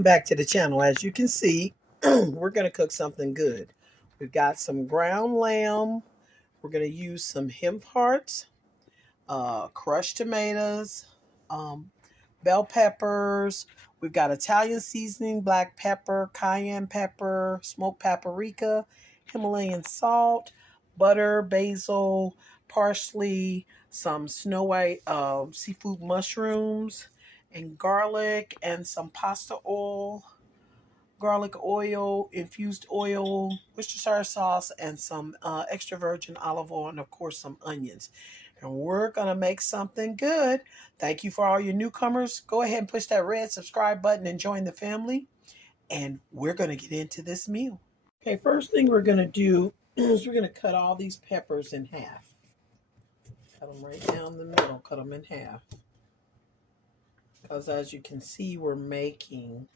Welcome back to the channel. As you can see, we're going to cook something good. We've got some ground lamb. We're going to use some hemp hearts, crushed tomatoes, bell peppers. We've got Italian seasoning, black pepper, cayenne pepper, smoked paprika, Himalayan salt, butter, basil, parsley, some Snow White seafood mushrooms, and garlic, and some pasta oil, garlic oil, infused oil, Worcestershire sauce, and some extra virgin olive oil, and of course some onions. And we're going to make something good. Thank you for all your newcomers. Go ahead and push that red subscribe button and join the family. And we're going to get into this meal. Okay, first thing we're going to do is we're going to cut all these peppers in half. Cut them right down the middle, cut them in half. Because as you can see, we're making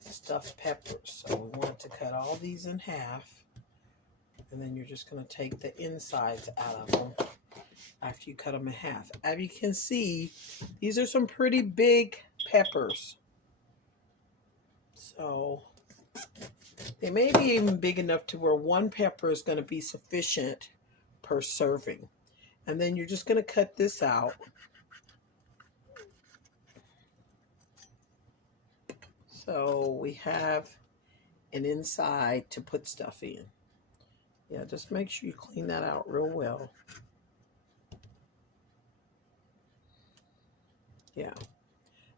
stuffed peppers. So we want to cut all these in half. And then you're just going to take the insides out of them after you cut them in half. As you can see, these are some pretty big peppers. So they may be even big enough to where one pepper is going to be sufficient per serving. And then you're just going to cut this out. So we have an inside to put stuff in. Yeah, just make sure you clean that out real well. Yeah,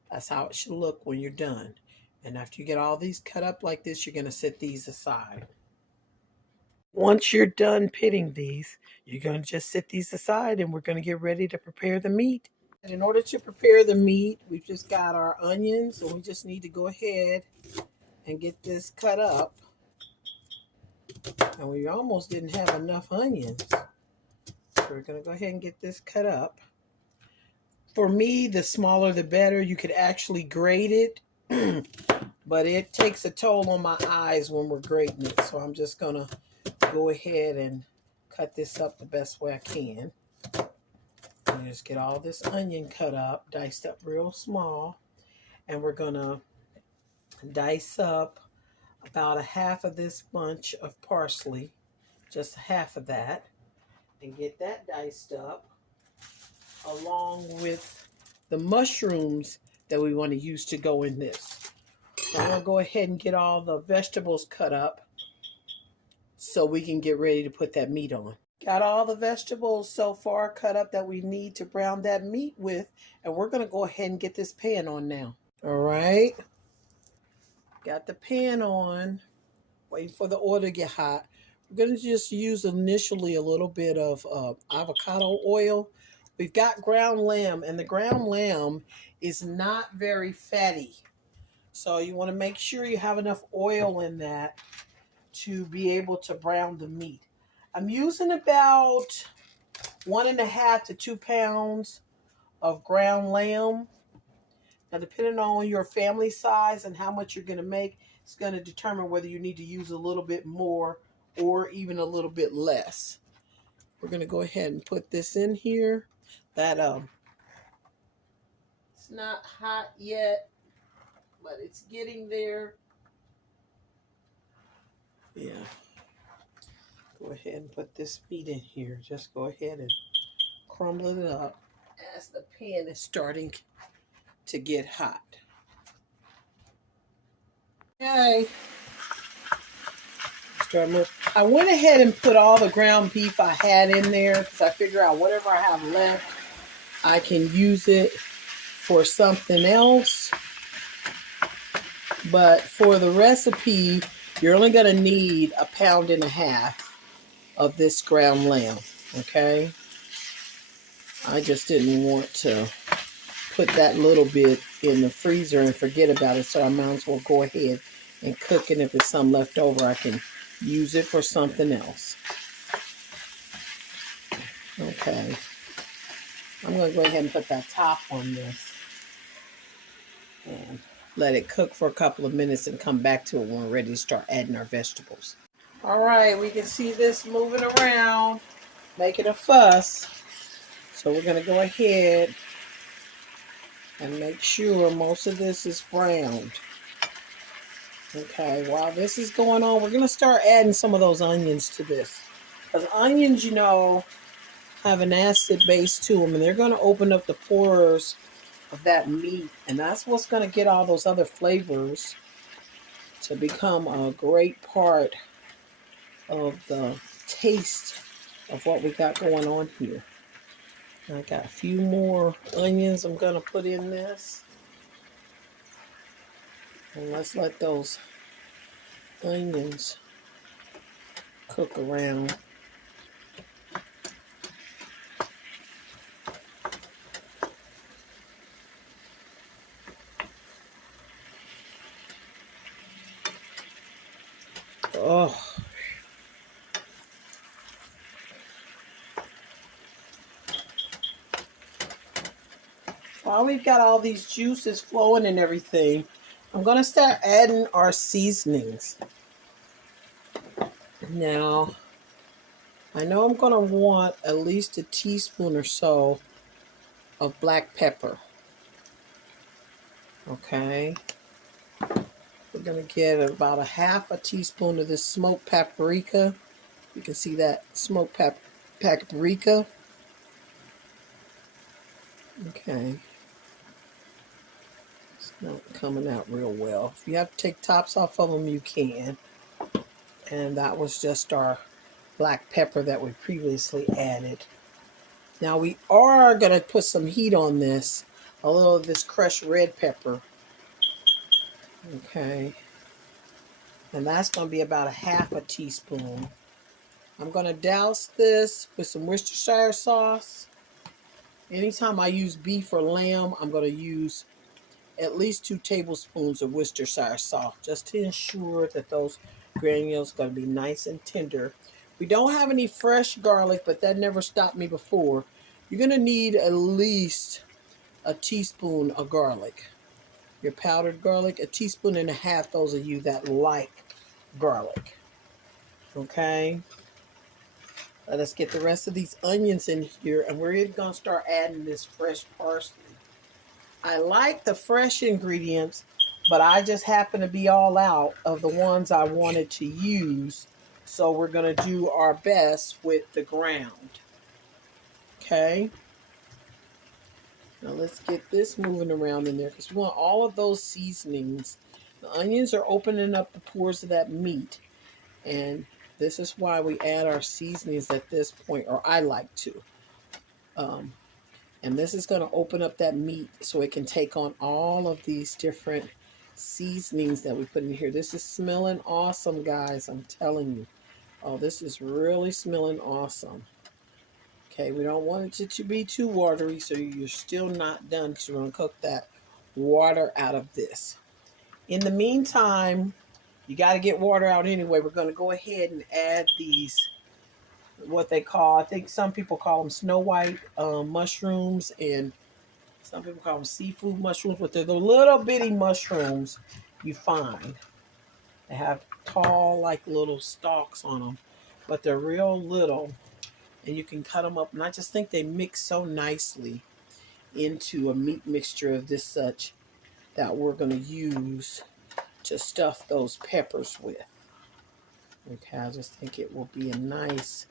that's how it should look when you're done. And after you get all these cut up like this, you're going to set these aside. Once you're done pitting these, you're going to just set these aside, and we're going to get ready to prepare the meat. And in order to prepare the meat, we've just got our onions, and we just need to go ahead and get this cut up. And we almost didn't have enough onions. So we're going to go ahead and get this cut up. For me, the smaller the better. You could actually grate it, but it takes a toll on my eyes when we're grating it. So I'm just going to go ahead and cut this up the best way I can. And just get all this onion cut up, diced up real small. And we're going to dice up about a half of this bunch of parsley, just half of that, and get that diced up along with the mushrooms that we want to use to go in this. So I'm going to go ahead and get all the vegetables cut up so we can get ready to put that meat on. Got all the vegetables so far cut up that we need to brown that meat with, and we're going to go ahead and get this pan on now. All right. Got the pan on. Waiting for the oil to get hot. We're going to just use initially a little bit of avocado oil. We've got ground lamb, and the ground lamb is not very fatty. So you want to make sure you have enough oil in that to be able to brown the meat. I'm using about 1.5 to 2 pounds of ground lamb. Now, depending on your family size and how much you're going to make, it's going to determine whether you need to use a little bit more or even a little bit less. We're going to go ahead and put this in here. That it's not hot yet, but it's getting there. Yeah. Go ahead and put this meat in here. Just go ahead and crumble it up as the pan is starting to get hot. Okay. I went ahead and put all the ground beef I had in there because I figure out whatever I have left, I can use it for something else. But for the recipe, you're only going to need 1.5 pounds of this ground lamb, okay? I just didn't want to put that little bit in the freezer and forget about it, so I might as well go ahead and cook it. If there's some left over, I can use it for something else. Okay. I'm going to go ahead and put that top on this and let it cook for a couple of minutes and come back to it when we're ready to start adding our vegetables. All right, we can see this moving around, making a fuss. So we're going to go ahead and make sure most of this is browned. Okay, while this is going on, we're going to start adding some of those onions to this. Because onions, you know, have an acid base to them, and they're going to open up the pores of that meat. And that's what's going to get all those other flavors to become a great part of the taste of what we got going on here. I got a few more onions I'm going to put in this. And let's let those onions cook around. Oh. While we've got all these juices flowing and everything, I'm going to start adding our seasonings. Now, I know I'm going to want at least a teaspoon or so of black pepper. Okay. We're going to get about a half a teaspoon of this smoked paprika. You can see that smoked paprika. Okay. It's not coming out real well. If you have to take tops off of them, you can. And that was just our black pepper that we previously added. Now we are going to put some heat on this. A little of this crushed red pepper. Okay. And that's going to be about a half a teaspoon. I'm going to douse this with some Worcestershire sauce. Anytime I use beef or lamb, I'm going to use at least 2 tablespoons of Worcestershire sauce just to ensure that those granules are going to be nice and tender. We don't have any fresh garlic, but that never stopped me before. You're going to need at least a teaspoon of garlic. Your powdered garlic, a teaspoon and a half, those of you that like garlic. Okay? Let us get the rest of these onions in here, and we're going to start adding this fresh parsley. I like the fresh ingredients, but I just happen to be all out of the ones I wanted to use. So we're going to do our best with the ground. Okay. Now let's get this moving around in there because we want all of those seasonings. The onions are opening up the pores of that meat. And this is why we add our seasonings at this point, or I like to. And this is going to open up that meat so it can take on all of these different seasonings that we put in here. This is smelling awesome, guys. I'm telling you. Oh, this is really smelling awesome. Okay, we don't want it to be too watery, so you're still not done because we're going to cook that water out of this. In the meantime, you got to get water out anyway. We're going to go ahead and add these, what they call, I think some people call them snow white mushrooms, and some people call them seafood mushrooms, but they're the little bitty mushrooms you find. They have tall, like little stalks on them, but they're real little, and you can cut them up. And I just think they mix so nicely into a meat mixture of this such that we're going to use to stuff those peppers with. Okay, I just think it will be a nice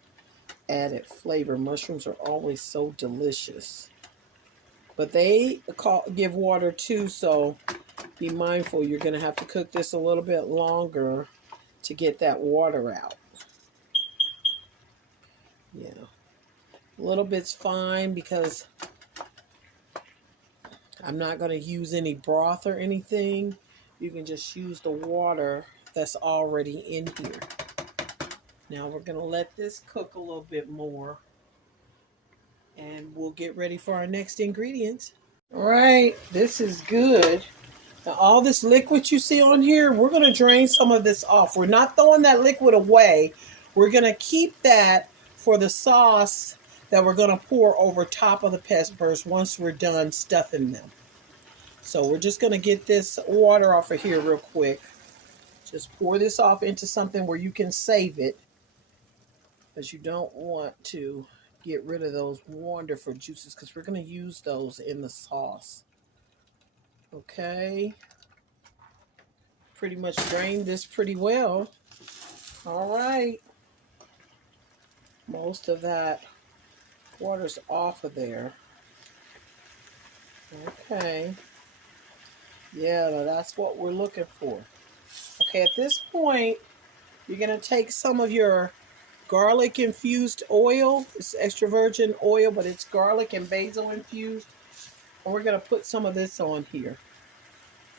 added flavor. Mushrooms are always so delicious. But they give water too, so be mindful. You're going to have to cook this a little bit longer to get that water out. Yeah. A little bit's fine because I'm not going to use any broth or anything. You can just use the water that's already in here. Now we're going to let this cook a little bit more. And we'll get ready for our next ingredients. All right, this is good. Now, all this liquid you see on here, we're going to drain some of this off. We're not throwing that liquid away. We're going to keep that for the sauce that we're going to pour over top of the peppers once we're done stuffing them. So we're just going to get this water off of here real quick. Just pour this off into something where you can save it, because you don't want to get rid of those wonderful juices because we're going to use those in the sauce. Okay. pretty much drained this pretty well. All right. Most of that water's off of there. Okay. Yeah, that's what we're looking for. Okay, at this point, you're going to take some of your garlic infused oil. It's extra virgin oil, but it's garlic and basil infused. And we're going to put some of this on here.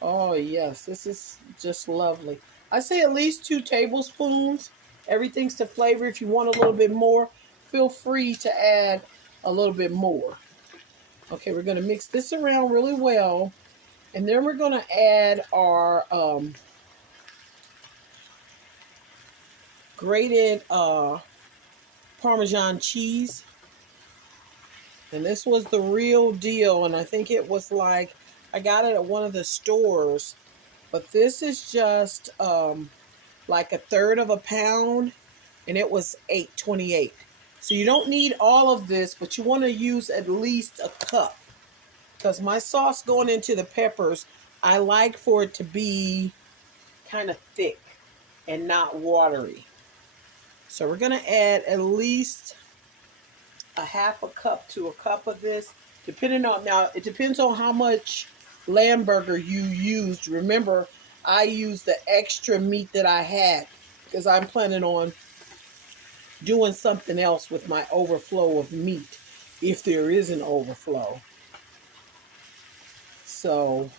Oh, yes, this is just lovely. I say at least 2 tablespoons. Everything's to flavor. If you want a little bit more, feel free to add a little bit more. Okay, we're going to mix this around really well. And then we're going to add our grated Parmesan cheese. And this was the real deal. And I think it was like, I got it at one of the stores. But this is just like 1/3 of a pound. And it was $8.28. So you don't need all of this, but you want to use at least a cup. Because my sauce going into the peppers, I like for it to be kind of thick and not watery. So we're going to add at least a 1/2 cup to a cup of this, depending on, now it depends on how much lamb burger you used. Remember, I used the extra meat that I had because I'm planning on doing something else with my overflow of meat, if there is an overflow. So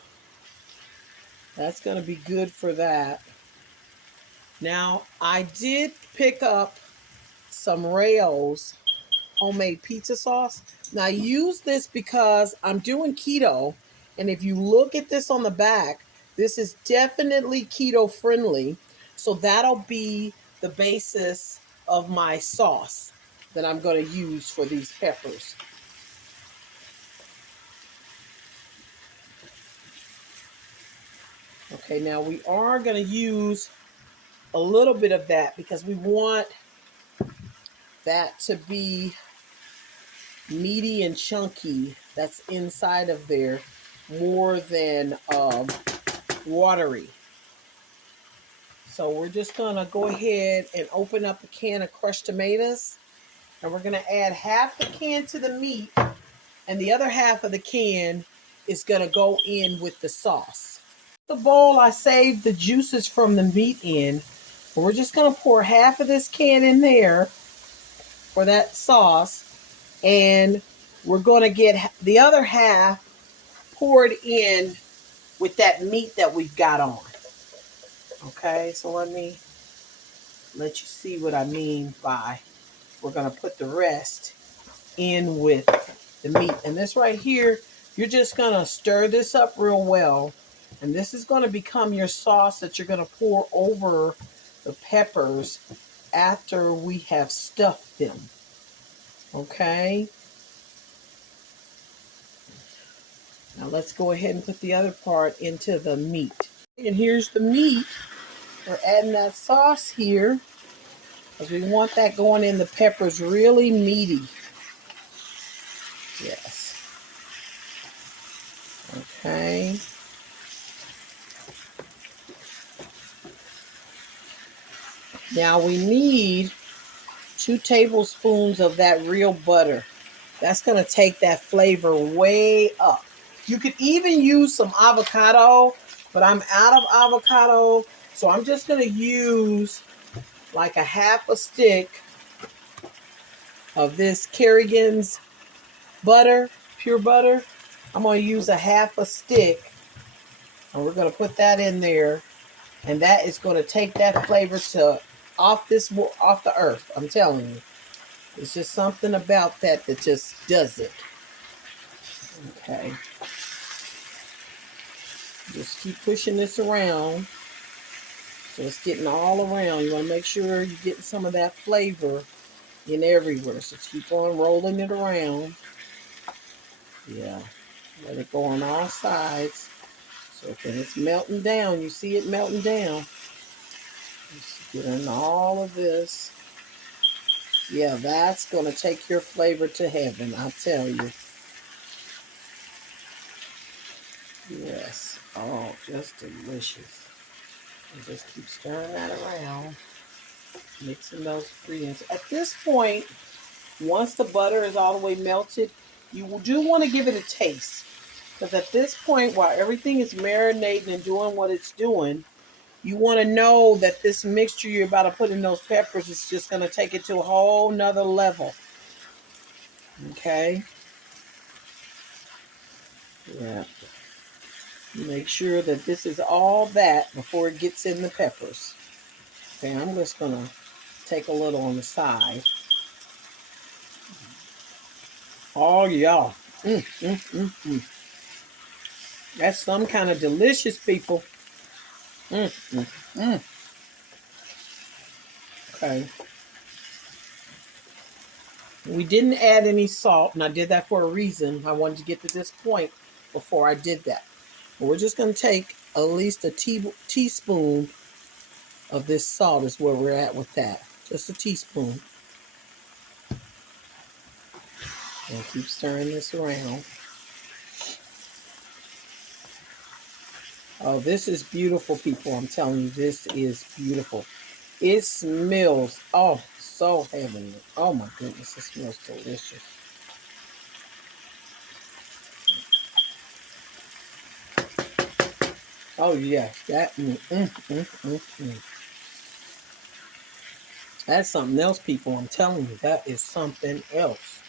that's going to be good for that. Now, I did pick up some Rao's homemade pizza sauce. Now, I use this because I'm doing keto. And if you look at this on the back, this is definitely keto friendly. So that'll be the basis of my sauce that I'm going to use for these peppers. Okay, now we are going to use a little bit of that because we want that to be meaty and chunky. That's inside of there more than watery. So we're just going to go ahead and open up a can of crushed tomatoes. And we're going to add 1/2 the can to the meat. And the other 1/2 of the can is going to go in with the sauce. The bowl I saved the juices from the meat in. We're just going to pour 1/2 of this can in there for that sauce. And we're going to get the other 1/2 poured in with that meat that we've got on. Okay, so let me let you see what I mean by we're going to put the rest in with the meat. And this right here, you're just going to stir this up real well. And this is going to become your sauce that you're going to pour over the peppers after we have stuffed them. Okay. Now let's go ahead and put the other part into the meat. And here's the meat. We're adding that sauce here because we want that going in the peppers really meaty. Yes. Okay. Now we need 2 tablespoons of that real butter. That's going to take that flavor way up. You could even use some avocado, but I'm out of avocado. So I'm just going to use like a 1/2 stick of this Kerrigan's butter, pure butter. I'm going to use a 1/2 stick. And we're going to put that in there. And that is going to take that flavor to off the earth. I'm telling you. It's just something about that just does it. Okay. Just keep pushing this around. So it's getting all around. You want to make sure you're getting some of that flavor in everywhere. So keep on rolling it around. Yeah. Let it go on all sides. So when it's melting down, you see it melting down. Just getting all of this. Yeah, that's going to take your flavor to heaven, I tell you. Yes. Oh, just delicious. And just keep stirring that around, mixing those ingredients. At this point, once the butter is all the way melted, you do want to give it a taste. Because at this point, while everything is marinating and doing what it's doing, you want to know that this mixture you're about to put in those peppers is just going to take it to a whole nother level. Okay? Yeah. Make sure that this is all that before it gets in the peppers. Okay, I'm just going to take a little on the side. Oh, yeah. That's some kind of delicious, people. Okay. We didn't add any salt, and I did that for a reason. I wanted to get to this point before I did that. But we're just going to take at least a teaspoon of this salt is where we're at with that. Just a teaspoon. And keep stirring this around. Oh, this is beautiful, people. I'm telling you, this is beautiful. It smells, oh, so heavenly. Oh, my goodness, it smells delicious. Oh, yes, that, That's something else, people. I'm telling you, that is something else.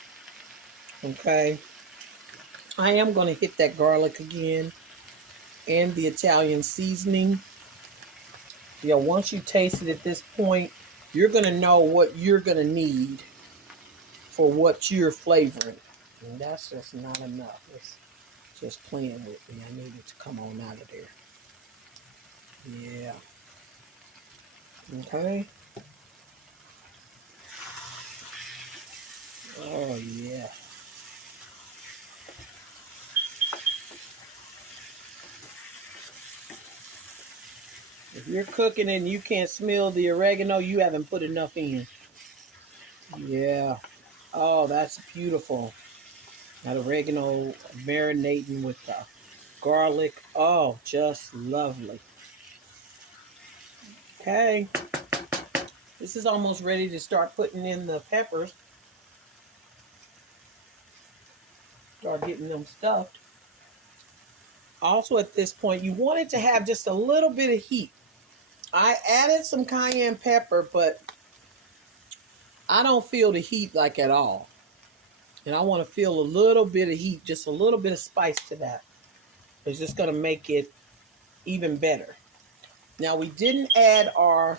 Okay. I am going to hit that garlic again and the Italian seasoning. You know, once you taste it at this point, you're going to know what you're going to need for what you're flavoring. And that's just not enough. It's just playing with me. I need it to come on out of there. Yeah. Okay. Oh, yeah. If you're cooking and you can't smell the oregano, you haven't put enough in. Yeah. Oh, that's beautiful. That oregano marinating with the garlic. Oh, just lovely. Okay. This is almost ready to start putting in the peppers. Start getting them stuffed. Also at this point, you want it to have just a little bit of heat. I added some cayenne pepper, but I don't feel the heat like at all. And I want to feel a little bit of heat, just a little bit of spice to that. It's just going to make it even better. Now, we didn't add our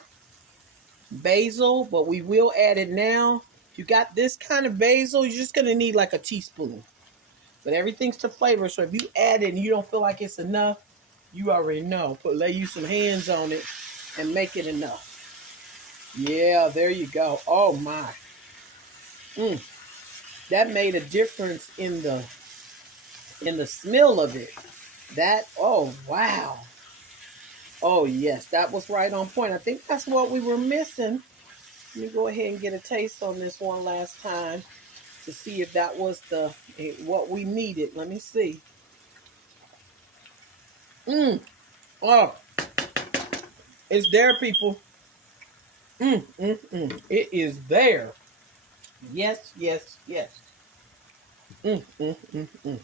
basil, but we will add it now. If you got this kind of basil, you're just going to need like a teaspoon. But everything's to flavor, so if you add it and you don't feel like it's enough, you already know. Lay you some hands on it and make it enough. Yeah, there you go. Oh my. That made a difference in the smell of it. That, oh wow. Oh yes, that was right on point. I think that's what we were missing. Let me go ahead and get a taste on this one last time to see if that was what we needed. Let me see. Oh, it's there, people. It is there. Yes, yes, yes. Mm, mm, mm, mm.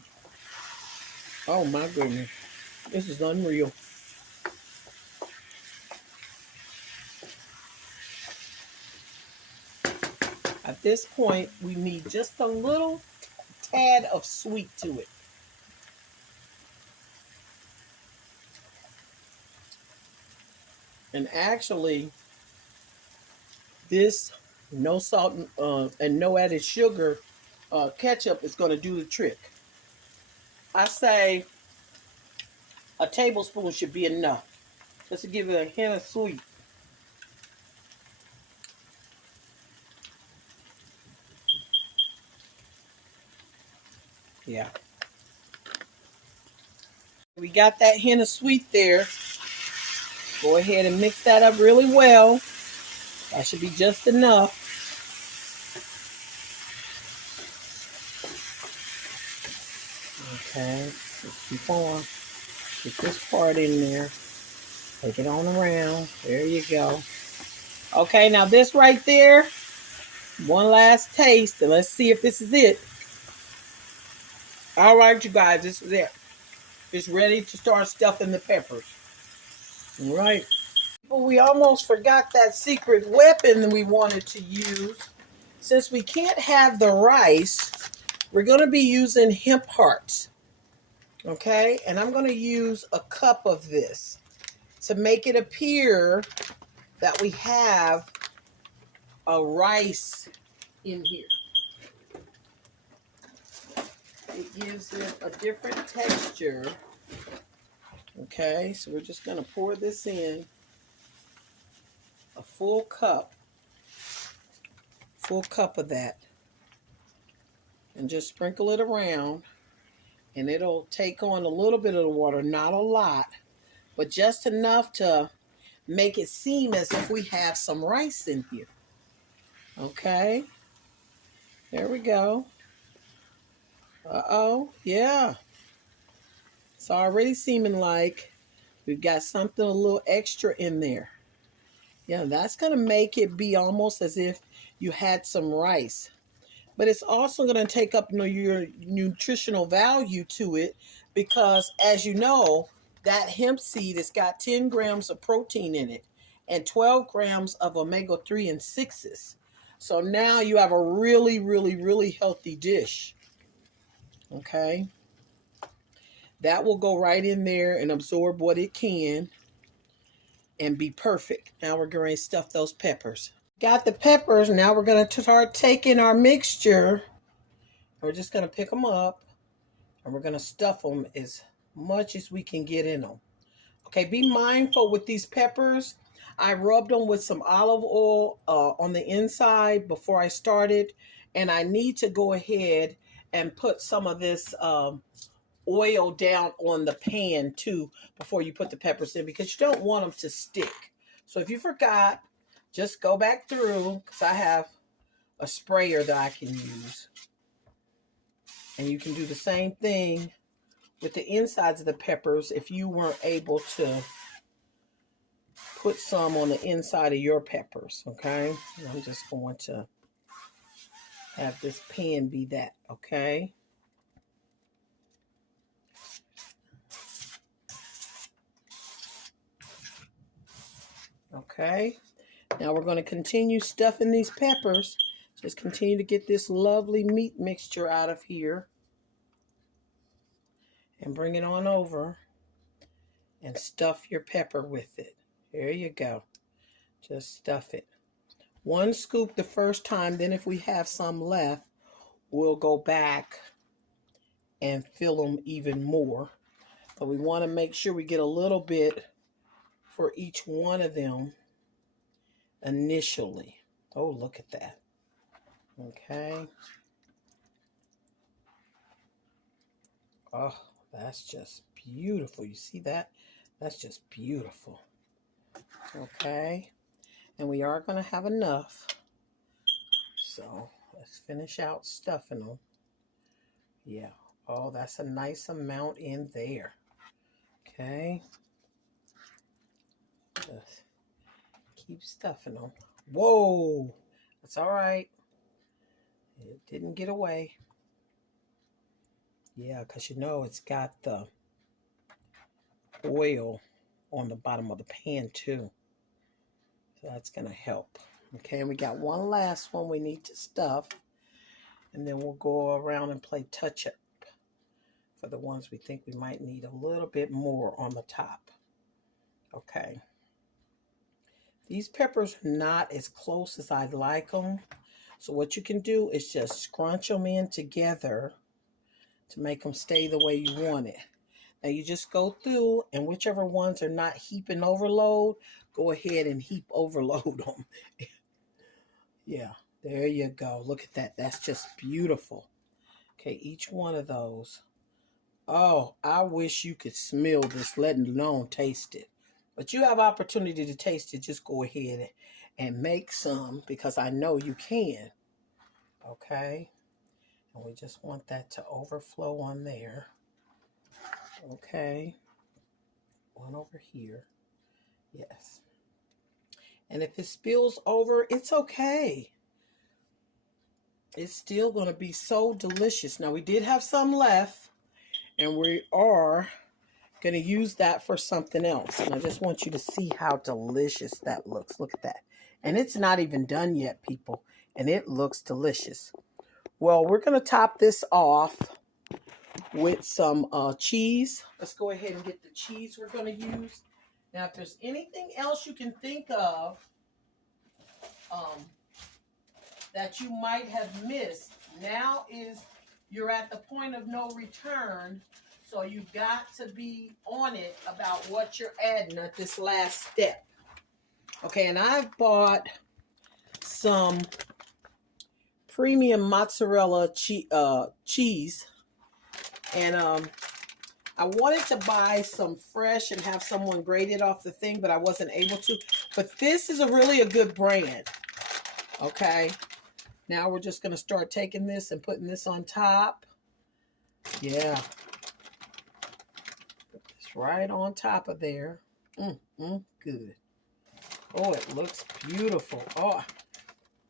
Oh my goodness. This is unreal. At this point, we need just a little tad of sweet to it. And actually, this no salt and no added sugar ketchup is going to do the trick. I say a tablespoon should be enough. Just to give it a hint of sweet. Yeah. We got that hint of sweet there. Go ahead and mix that up really well. That should be just enough. Okay. Let's keep on. Get this part in there. Take it on around. There you go. Okay, now this right there, one last taste, and let's see if this is it. All right, you guys, this is it. It's ready to start stuffing the peppers. All right. But we almost forgot that secret weapon we wanted to use. Since we can't have the rice, we're going to be using hemp hearts. Okay, and I'm going to use a cup of this to make it appear that we have a rice in here. It gives it a different texture. Okay, so we're just going to pour this in, a full cup of that, and just sprinkle it around, and it'll take on a little bit of the water, not a lot, but just enough to make it seem as if we have some rice in here. Okay, there we go. Uh-oh, yeah. It's already seeming like we've got something a little extra in there. Yeah, that's going to make it be almost as if you had some rice. But it's also going to take up your nutritional value to it because, as you know, that hemp seed has got 10 grams of protein in it and 12 grams of omega-3 and 6s. So now you have a really, really, really healthy dish. Okay? That will go right in there and absorb what it can and be perfect. Now we're going to stuff those peppers. Got the peppers. Now we're going to start taking our mixture. We're just going to pick them up and we're going to stuff them as much as we can get in them. Okay, be mindful with these peppers. I rubbed them with some olive oil on the inside before I started, and I need to go ahead and put some of this oil down on the pan too before you put the peppers in because you don't want them to stick. So if you forgot, just go back through because I have a sprayer that I can use. And you can do the same thing with the insides of the peppers if you weren't able to put some on the inside of your peppers, okay? And I'm just going to have this pan be that, okay? Okay. Now we're going to continue stuffing these peppers. Just continue to get this lovely meat mixture out of here. And bring it on over. And stuff your pepper with it. There you go. Just stuff it. One scoop the first time. Then if we have some left, we'll go back and fill them even more. But we want to make sure we get a little bit for each one of them initially. Oh, look at that. Okay. Oh, that's just beautiful. You see that? That's just beautiful. Okay. And we are going to have enough. So let's finish out stuffing them. Yeah. Oh, that's a nice amount in there. Okay. Just keep stuffing them. Whoa. That's all right. It didn't get away. Yeah, because you know it's got the oil on the bottom of the pan too. So that's going to help. Okay, and we got one last one we need to stuff. And then we'll go around and play touch-up for the ones we think we might need a little bit more on the top. Okay. These peppers are not as close as I'd like them. So what you can do is just scrunch them in together to make them stay the way you want it. Now you just go through and whichever ones are not heaping overload, go ahead and heap overload them. Yeah, there you go. Look at that. That's just beautiful. Okay, each one of those. Oh, I wish you could smell this, let alone taste it. But you have opportunity to taste it. Just go ahead and make some because I know you can. Okay, and we just want that to overflow on there. Okay, one over here. Yes. And if it spills over, it's okay. It's still going to be so delicious. Now, we did have some left, and we are going to use that for something else. And I just want you to see how delicious that looks. Look at that. And it's not even done yet, people. And it looks delicious. Well, we're going to top this off with some cheese. Let's go ahead and get the cheese we're going to use. Now, if there's anything else you can think of that you might have missed, now is you're at the point of no return. So you've got to be on it about what you're adding at this last step. Okay, and I've bought some premium mozzarella cheese. And I wanted to buy some fresh and have someone grate it off the thing, but I wasn't able to. But this is really a good brand. Okay. Now we're just going to start taking this and putting this on top. Yeah. Put this right on top of there. Good. Oh, it looks beautiful. Oh,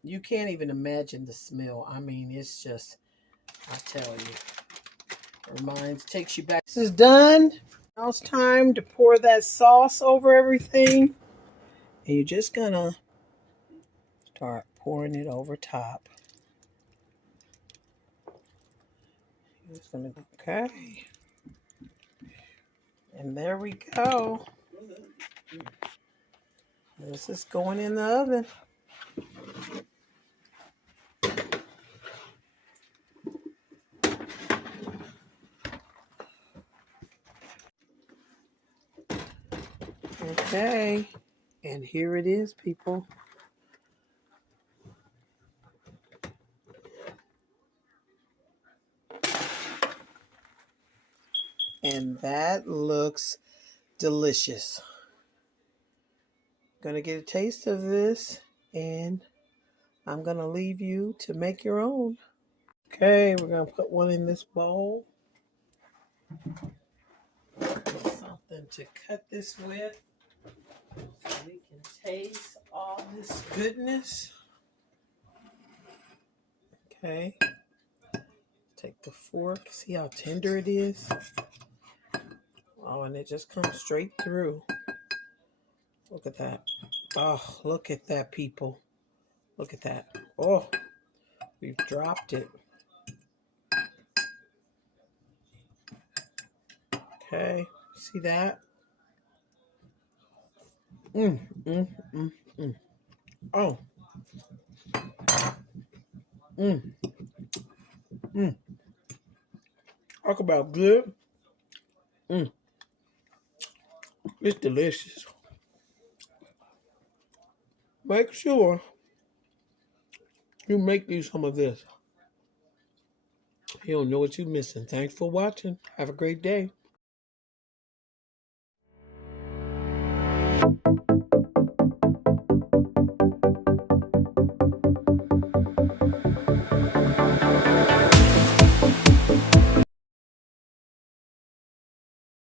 you can't even imagine the smell. I mean, it's just, I tell you, takes you back. This is done. Now it's time to pour that sauce over everything. And you're just going to start pouring it over top. Okay. And there we go. This is going in the oven. Okay. And here it is, people. And that looks delicious. Gonna get a taste of this, and I'm gonna leave you to make your own. Okay, we're gonna put one in this bowl. Something to cut this with so we can taste all this goodness. Okay. Take the fork. See how tender it is? Oh, and it just comes straight through. Look at that. Oh, look at that, people. Look at that. Oh, we've dropped it. Okay, see that? Oh. Talk about good. It's delicious. Make sure you make you some of this. You don't know what you're missing. Thanks for watching. Have a great day.